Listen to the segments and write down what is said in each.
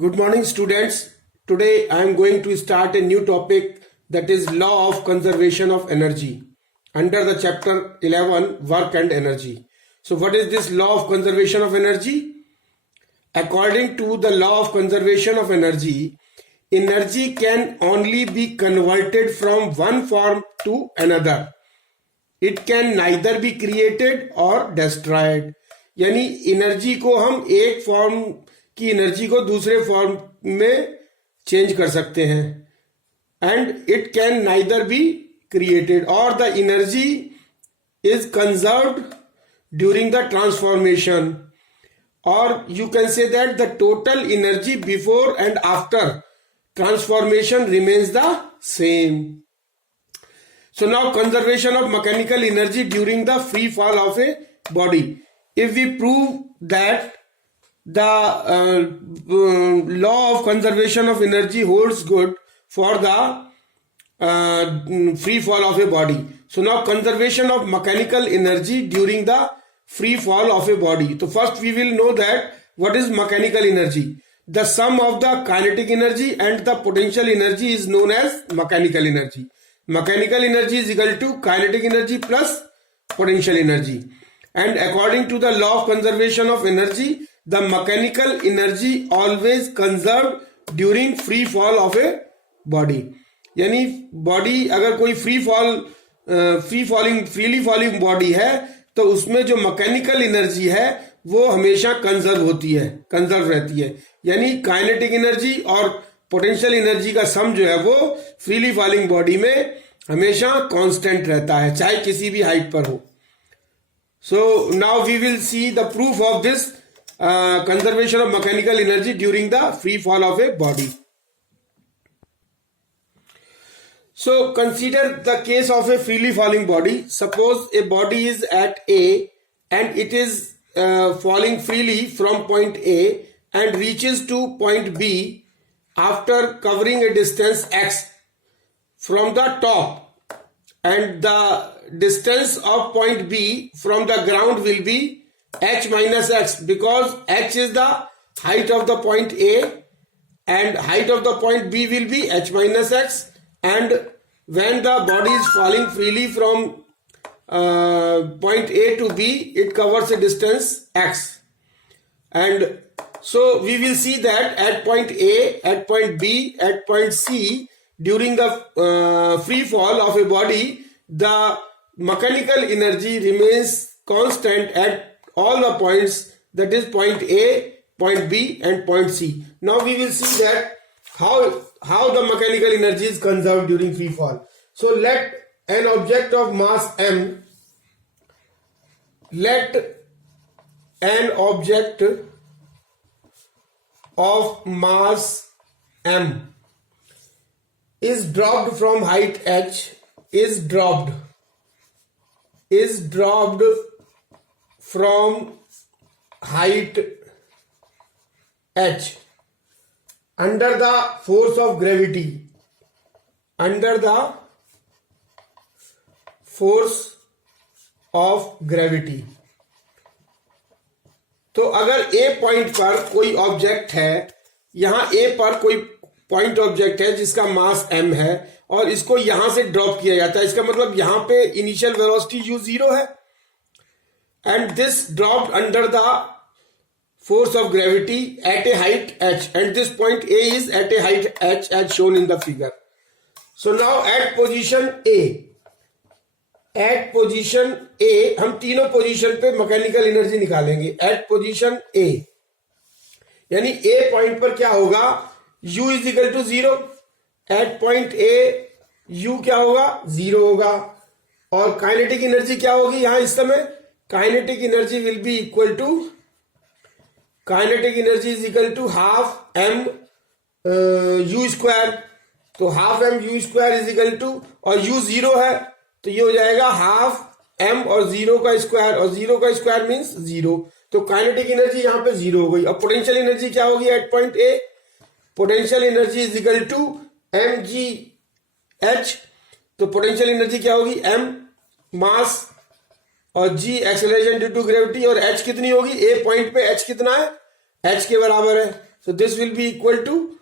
Good morning, students. Today I am going to start a new topic, that is law of conservation of energy under the chapter 11 work and energy. So what is this law of conservation of energy? According to the law of conservation of energy, energy can only be converted from one form to another. It can neither be created or destroyed. यानी एनर्जी को हम एक फॉर्म की एनर्जी को दूसरे फॉर्म में चेंज कर सकते हैं. And it can neither be created और the energy is conserved during the transformation, और you can say that the total energy before and after transformation remains the same. So now conservation of mechanical energy during the free fall of a body. If we prove that the law of conservation of energy holds good for the free fall of a body. So now conservation of mechanical energy during the free fall of a body. So first we will know that what is mechanical energy. The sum of the kinetic energy and the potential energy is known as mechanical energy. Mechanical energy is equal to kinetic energy plus potential energy. And according to the law of conservation of energy, the mechanical energy always conserved during free fall of a body. यानी बॉडी अगर कोई freely falling body है तो उसमें जो mechanical energy है वो हमेशा कंजर्व रहती है. यानी काइनेटिक एनर्जी और पोटेंशियल एनर्जी का सम जो है वो फ्रीली फॉलिंग बॉडी में हमेशा कांस्टेंट रहता है, चाहे किसी भी हाइट पर हो. So now we will see the proof of this conservation of mechanical energy during the free fall of a body. So consider the case of a freely falling body. Suppose a body is at A and it is falling freely from point A and reaches to point B after covering a distance x from the top, and the distance of point B from the ground will be h minus x, because h is the height of the point A and height of the point B will be h minus x, and when the body is falling freely from point A to B, it covers a distance x. And so we will see that at point A, at point B, at point C, during the free fall of a body, the mechanical energy remains constant at all the points, that is point A, point B and point C. Now we will see that how the mechanical energy is conserved during free fall. So let an object of mass m, is dropped from height h, is dropped from height h under the force of gravity, तो अगर ए point पर कोई ऑब्जेक्ट है, यहां ए पर कोई point object है जिसका मास m है और इसको यहां से ड्रॉप किया जाता है, इसका मतलब यहां पे इनिशियल वेलोसिटी u0 है, and this dropped under the force of gravity at a height h, and this point A is at a height h as shown in the figure. So now at position A हम तीनों position पे mechanical energy निकालेंगे. At position A यानी A point पर क्या होगा, U is equal to 0. At point A U क्या होगा, 0 होगा. और काइनेटिक एनर्जी क्या होगी यहां इस समय, kinetic energy will be equal to, kinetic energy is equal to half m u square. तो half m u square is equal to, और u 0 है तो ये हो जाएगा हाफ m और 0 का स्क्वायर, और 0 का स्क्वायर मीन्स 0. तो काइनेटिक एनर्जी यहाँ पे 0 हो गई. अब पोटेंशियल एनर्जी क्या होगी at point A, potential energy is equal to mgh. तो पोटेंशियल एनर्जी क्या होगी, m मास और g acceleration due to gravity, और h कितनी होगी, ए पॉइंट पे h कितना है, h के बराबर है So this will be equal to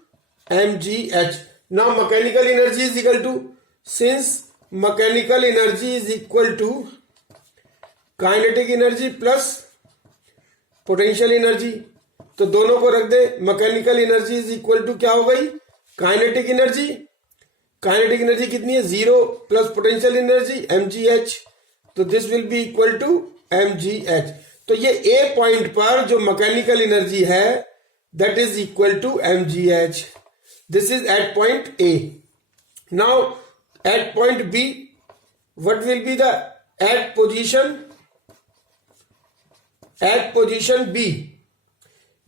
mgh. Now mechanical energy is equal to, since mechanical energy is equal to kinetic energy plus potential energy, तो दोनों को रख दे. Mechanical energy is equal to क्या हो गई, काइनेटिक एनर्जी. काइनेटिक एनर्जी कितनी है, 0 प्लस पोटेंशियल एनर्जी mgh. तो this will be equal to mgh. तो ये ए पॉइंट पर जो मैकेनिकल एनर्जी है that is equal to mgh. This is at point A. Now at point B what will be the at position B.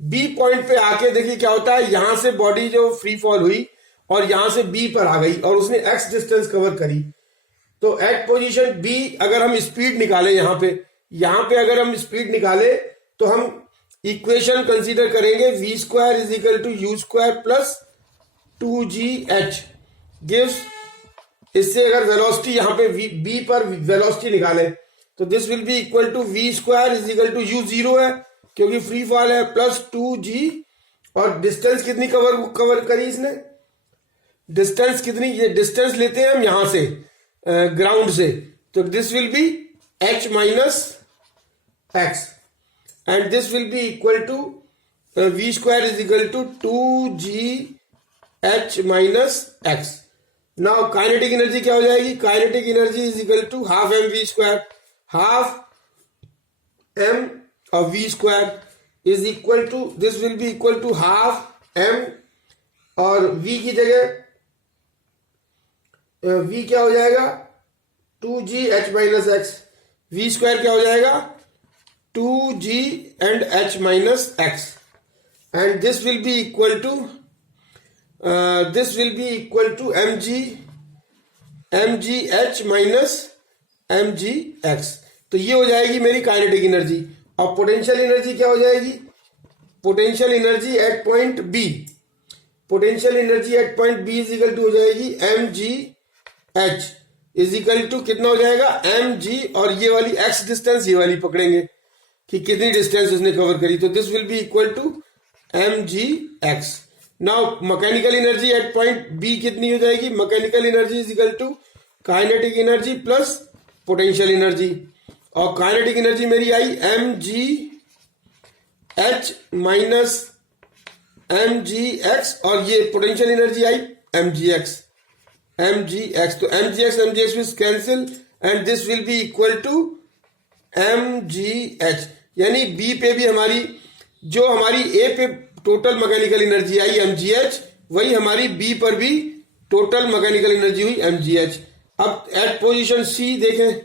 B point पे आके देखिए क्या होता है, यहां से बॉडी जो फ्री फॉल हुई और यहां से बी पर आ गई और उसने एक्स डिस्टेंस कवर करी. तो एट पोजीशन बी अगर हम स्पीड निकाले, यहां पे अगर हम स्पीड निकाले तो हम इक्वेशन कंसीडर करेंगे v square is equal to u square plus 2gh gives. इससे अगर वेलोसिटी यहां पे बी पर वेलोसिटी निकाले तो this will be equal to v square is equal to u 0 है क्योंकि फ्री फॉल है, प्लस 2g. और डिस्टेंस कितनी कवर करी इसने, डिस्टेंस कितनी, ये डिस्टेंस लेते हैं हम यहां से ग्राउंड से, तो this will be h minus x and this will be equal to v square is equal to 2gh minus X. Now kinetic energy क्या हो जाएगी, kinetic energy is equal to half M we square. Half M और we square is equal to, this will be equal to half M और v की जगह v क्या हो जाएगा 2gh minus x. We square क्या हो जाएगा 2g and h minus x and this will be equal to mgh minus mgx. तो ये हो जाएगी मेरी काइनेटिक एनर्जी. और पोटेंशियल एनर्जी क्या हो जाएगी, potential energy at point B, potential energy at point B is equal to हो जाएगी mgh इज इक्वल टू कितना हो जाएगा mg और ये वाली x डिस्टेंस ये वाली पकड़ेंगे कि कितनी डिस्टेंस उसने कवर करी, तो this will be equal to mgx. Now mechanical energy at point B कितनी हो जाएगी, mechanical energy is equal to kinetic energy plus potential energy. और काइनेटिक एनर्जी मेरी आई mgh माइनस mgx और ये पोटेंशियल एनर्जी आई mgx. तो mgx will cancel and this will be equal to mgh. यानी बी पे भी हमारी जो हमारी ए पे टोटल मैकेनिकल एनर्जी आई mgh, वही हमारी बी पर भी टोटल मैकेनिकल एनर्जी हुई mgh. अब एट पोजीशन सी देखें,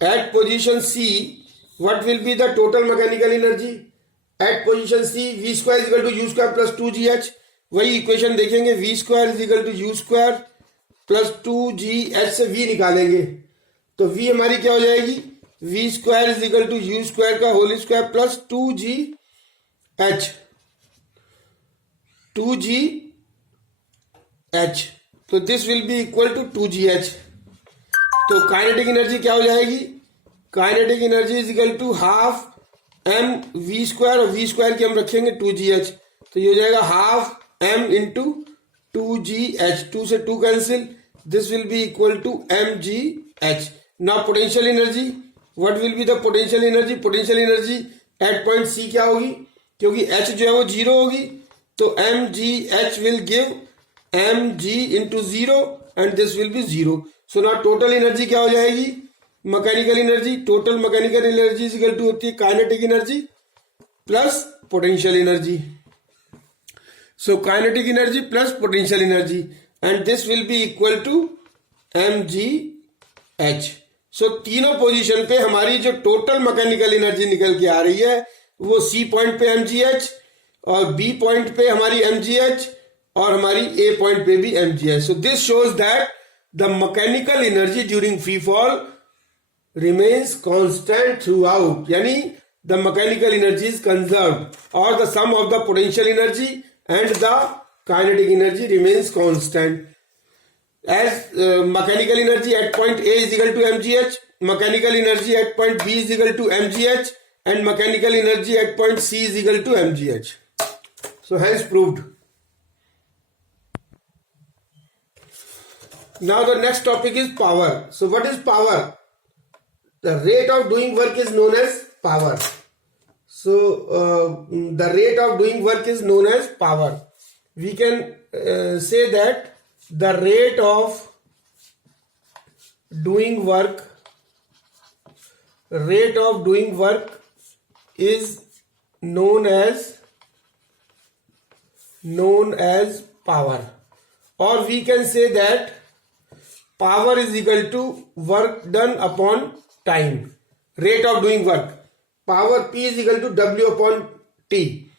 at position C what will be the total mechanical energy. At position C v square is equal to u square plus 2gh. वही equation देखेंगे, v square is equal to u square plus 2gh से v निकालेंगे तो v हमारी क्या हो जाएगी, v square is equal to u square का होल स्क्वायर प्लस 2gh. तो this will be equal to 2gh. तो काइनेटिक एनर्जी क्या हो जाएगी, kinetic energy is equal to half M we square और वी स्क्वायर की हम रखेंगे 2gh, तो ये हो जाएगा हाफ एम इंटू 2gh. 2 से 2 cancel, this will be equal to mgh. Now potential energy, what will be the potential energy, potential energy at point C क्या होगी, क्योंकि h जो है वो 0 होगी, तो mgh will give mg into 0 and this will be 0. So ना total energy क्या हो जाएगी, mechanical energy, total mechanical energy is equal to होती है kinetic energy plus potential energy. So kinetic energy plus potential energy and this will be equal to mgh. So तीनों position पे हमारी जो टोटल मैकेनिकल एनर्जी निकल के आ रही है वो सी पॉइंट पे mgh और बी पॉइंट पे हमारी mgh और हमारी ए पॉइंट पे भी mgh. So this shows that the mechanical energy during free fall remains constant throughout, यानी the mechanical energy is conserved or the sum of the potential energy and the kinetic energy remains constant. As mechanical energy at point A is equal to mgh, mechanical energy at point B is equal to mgh and mechanical energy at point C is equal to mgh. So hence proved. Now the next topic is power. So what is power? The rate of doing work is known as power. So the rate of doing work is known as power. We can say that the rate of doing work is known as power, or we can say that power is equal to work done upon time. Rate of doing work, power P is equal to W upon T.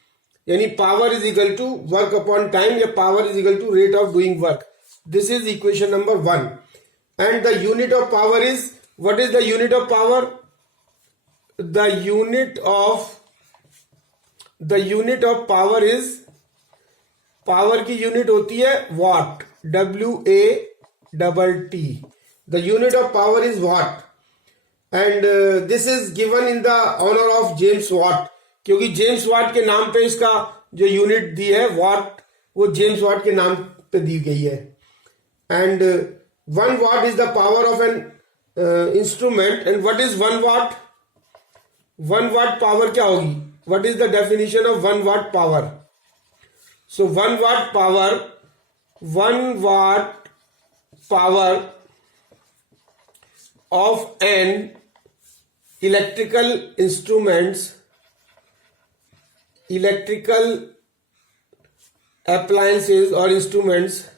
यानी power is equal to work upon time या power is equal to rate of doing work. This is equation number 1. And the unit of power is, what is the unit of power? The unit of power is, power की यूनिट होती है वाट, WATT. The unit of power is watt, and this is given in the honor of James Watt, क्योंकि James Watt के नाम पे इसका जो यूनिट दी है वाट, वो जेम्स वाट के नाम पे दी गई है. एंड 1 watt is the power of an instrument. And what is 1 watt? 1 watt power क्या होगी? What is the definition of 1 watt power? So 1 watt power of an electrical appliances or instruments,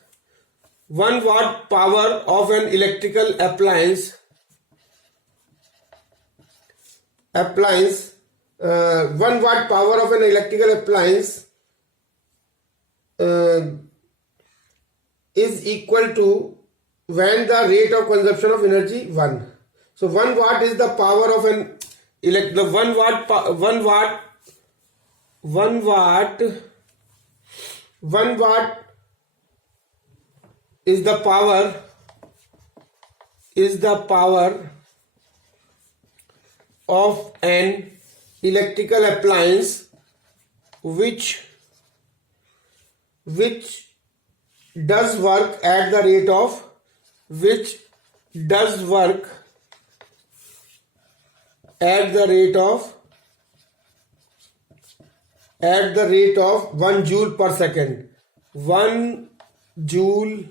1 watt power of an electrical appliance, 1 watt power of an electrical appliance is equal to when the rate of consumption of energy 1. So 1 watt is the power of an one watt is the power of an electrical appliance which does work at the rate of 1 joule per second. 1 joule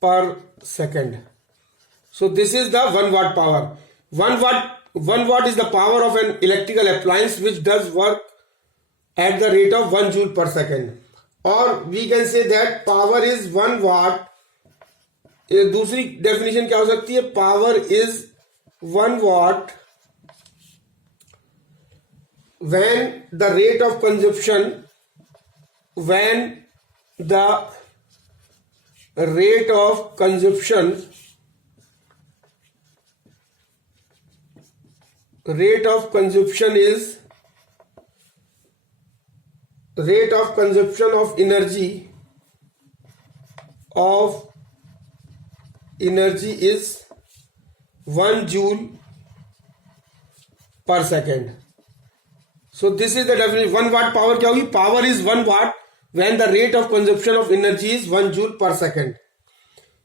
per second. So this is the 1 watt power. 1 watt is the power of an electrical appliance which does work at the rate of 1 joule per second. Or we can say that power is 1 watt. दूसरी डेफिनेशन क्या हो सकती है? Power is 1 watt when the rate of consumption of energy is 1 joule per second. So this is the definition. 1 watt power क्या होगी? Power is 1 watt when the rate of consumption of energy is 1 joule per second.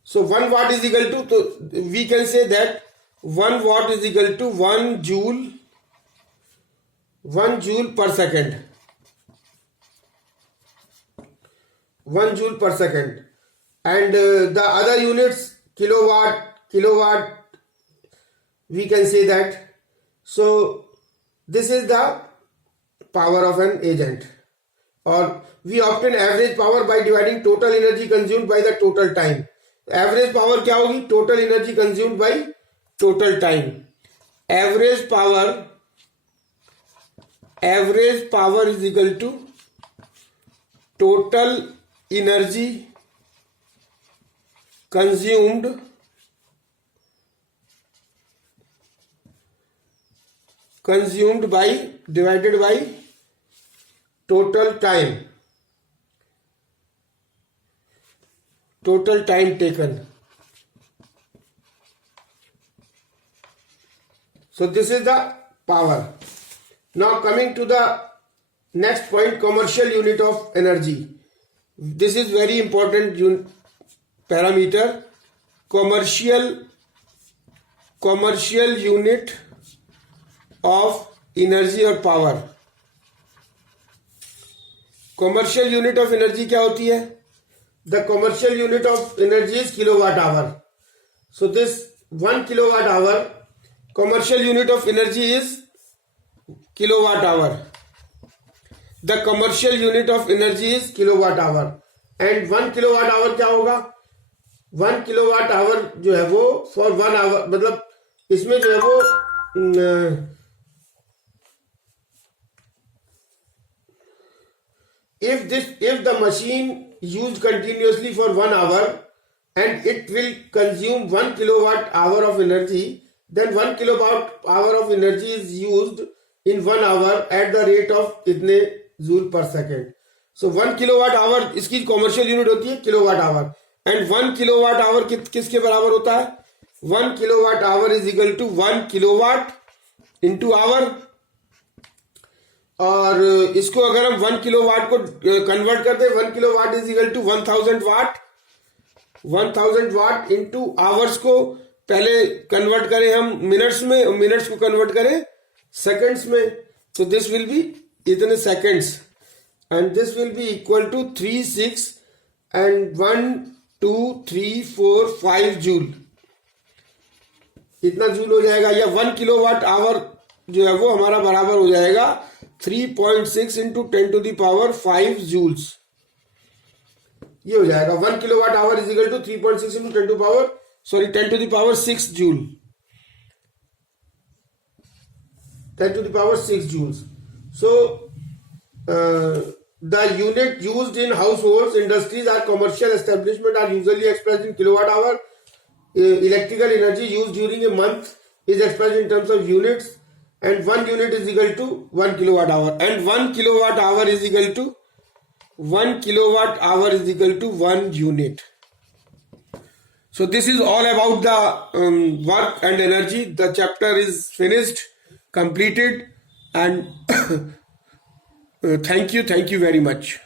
So 1 watt is equal to, so we can say that 1 watt is equal to 1 joule per second. 1 joule per second. And the other units, kilowatt, we can say that. So this is the power of an agent. Or we obtain average power by dividing total energy consumed by the total time. Average power क्या होगी? Total energy consumed by total time. Average power is equal to total energy consumed by divided by total time taken. So this is the power. Now coming to the Next point, commercial unit of energy. This is very important parameter. Commercial unit of energy or power. Commercial unit of energy क्या होती है? The commercial unit of energy is kilowatt hour. So this 1 kilowatt hour, commercial unit of energy is kilowatt hour. The commercial unit of energy is kilowatt hour. And 1 kilowatt hour क्या होगा? 1 kilowatt hour जो है वो for 1 hour, मतलब इसमें जो है वो if the machine used continuously for 1 hour and it will consume 1 kilowatt hour of energy, then 1 kilowatt hour of energy is used in 1 hour at the rate of इतने joule per second. So 1 kilowatt hour इसकी commercial unit होती है kilowatt hour. And 1 kilowatt hour किसके बराबर होता है? 1 kilowatt hour is equal to 1 kilowatt into hour. और इसको अगर हम 1 किलोवाट को कन्वर्ट कर दे, 1 kilowatt is equal to 1000 watt. 1000 watt into hours को पहले कन्वर्ट करें हम मिनट्स में, मिनट्स को कन्वर्ट करें सेकंड्स में. तो दिस विल बी इतने seconds and this will be equal to 3 6 and 1 2 3 4 5 joule. इतना जूल हो जाएगा. या 1 किलोवाट आवर जो है वो हमारा बराबर हो जाएगा 3.6 into 10 to the power 5 joules. ये हो जाएगा 1 kilowatt hour is equal to 3.6 into 10 to the power 6 joule. 10 to the power 6 joules. So the unit used in households, industries or commercial establishment are usually expressed in kilowatt hour. Electrical energy used during a month is expressed in terms of units, and 1 unit is equal to 1 kilowatt hour, and 1 kilowatt hour is equal to 1 unit. So this is all about the work and energy. The chapter is finished, completed, and thank you very much.